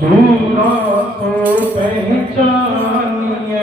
तू ना तो पहचानिए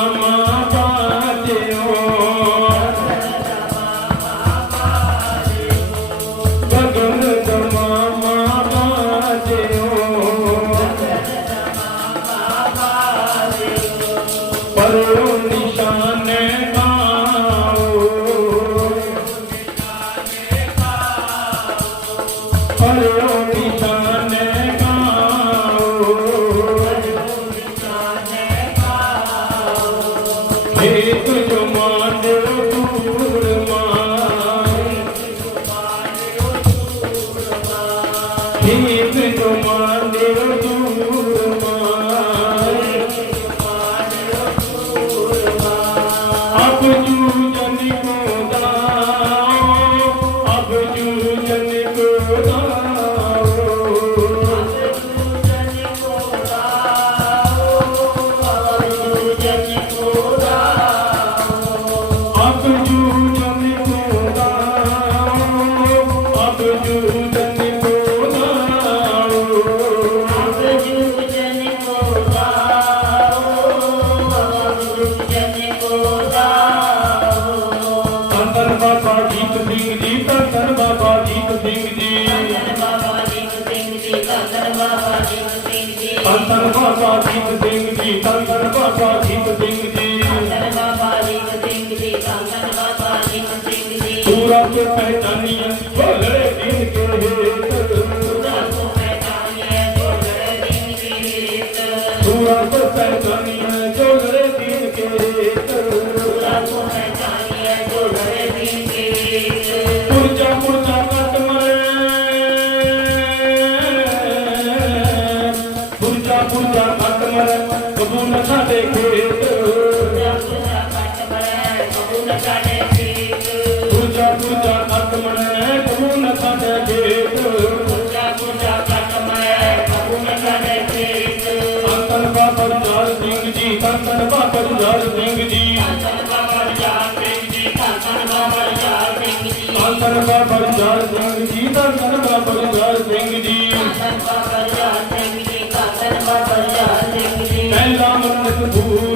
嘿嘿嘿。ਜੀਤ ਸਿੰਘ ਜੀ ਪੂਰਾ ਤੇ ਪਹਿਚਾਨੀਏ ਬਾਬਾ ਜੁਝਾਰ ਸਿੰਘ ਜੀ ਅੰਤਨ ਬਾਬਾ ਜੁਝਾਰ ਸਿੰਘ ਜੀ ਅੰਤਨ ਬਾਬਾ ਜੁਝਾਰ ਸਿੰਘ ਜੀ ਪਹਿਲਾ ਮੰਨਤ ਭੂਲ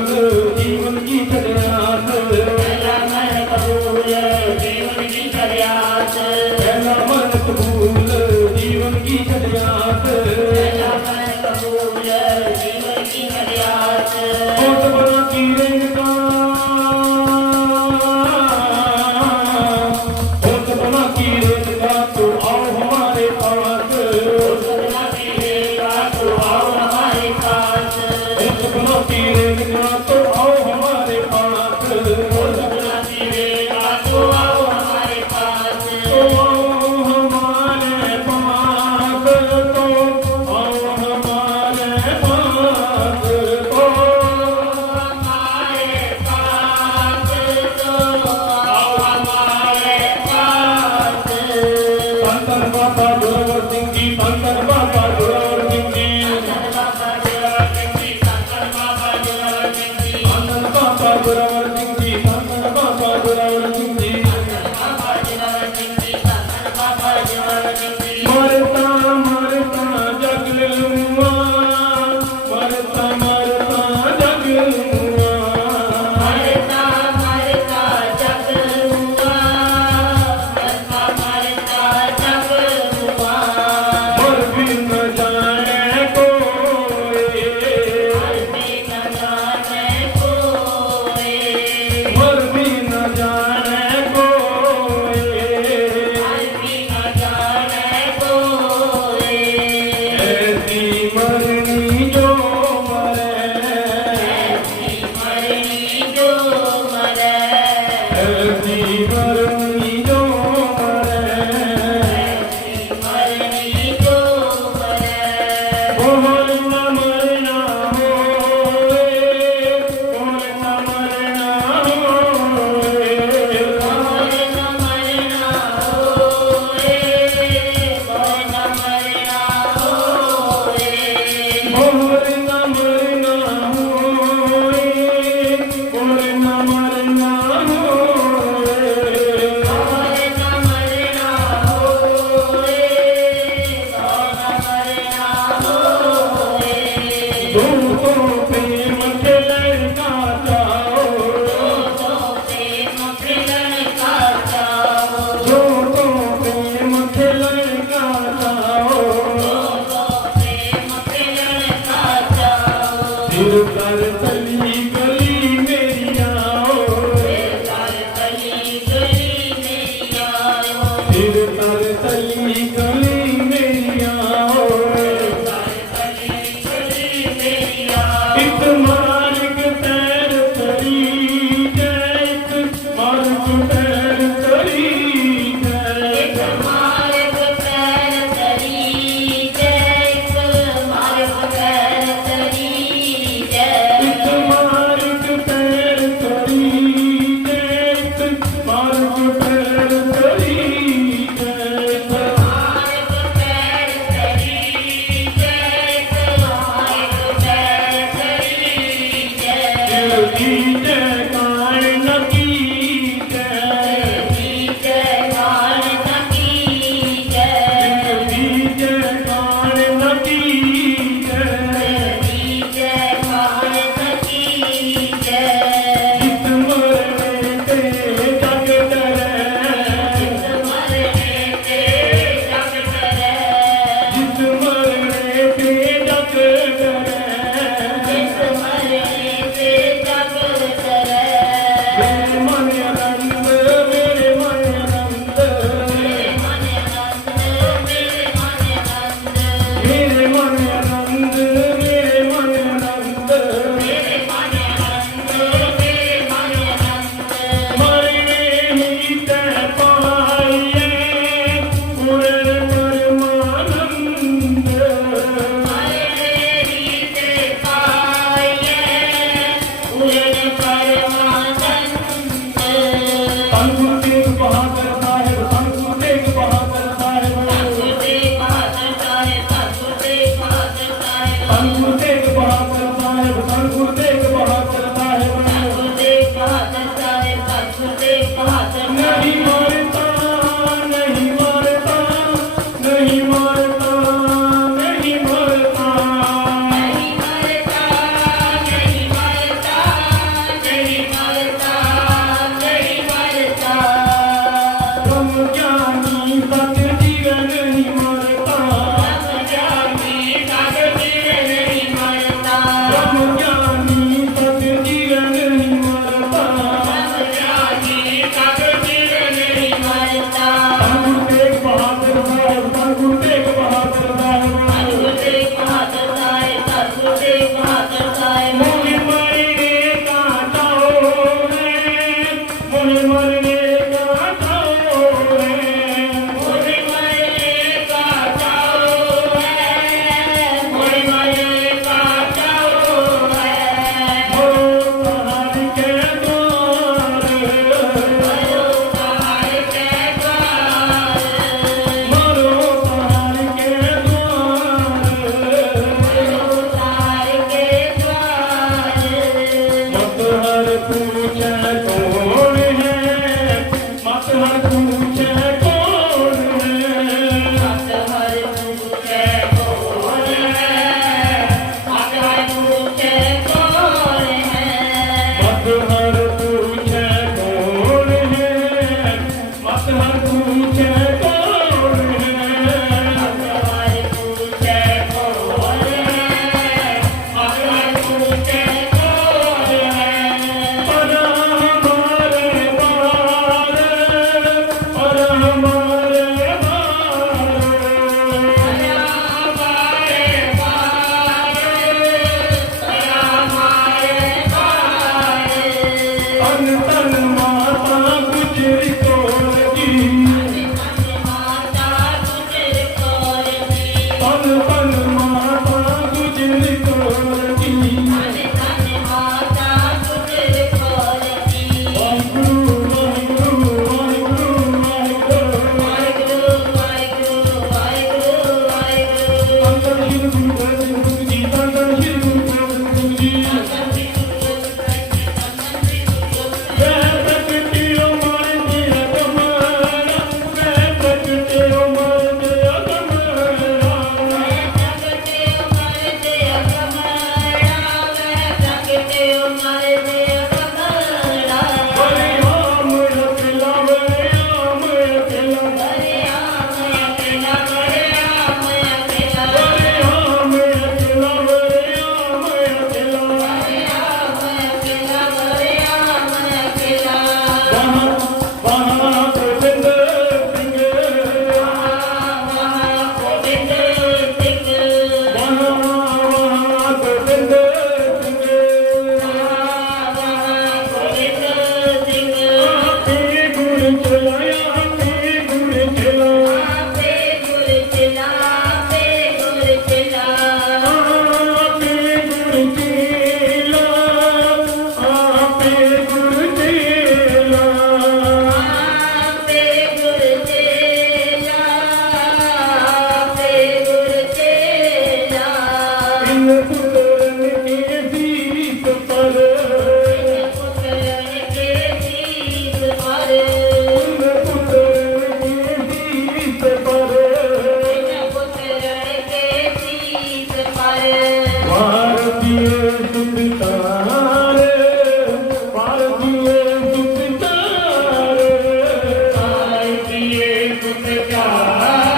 God.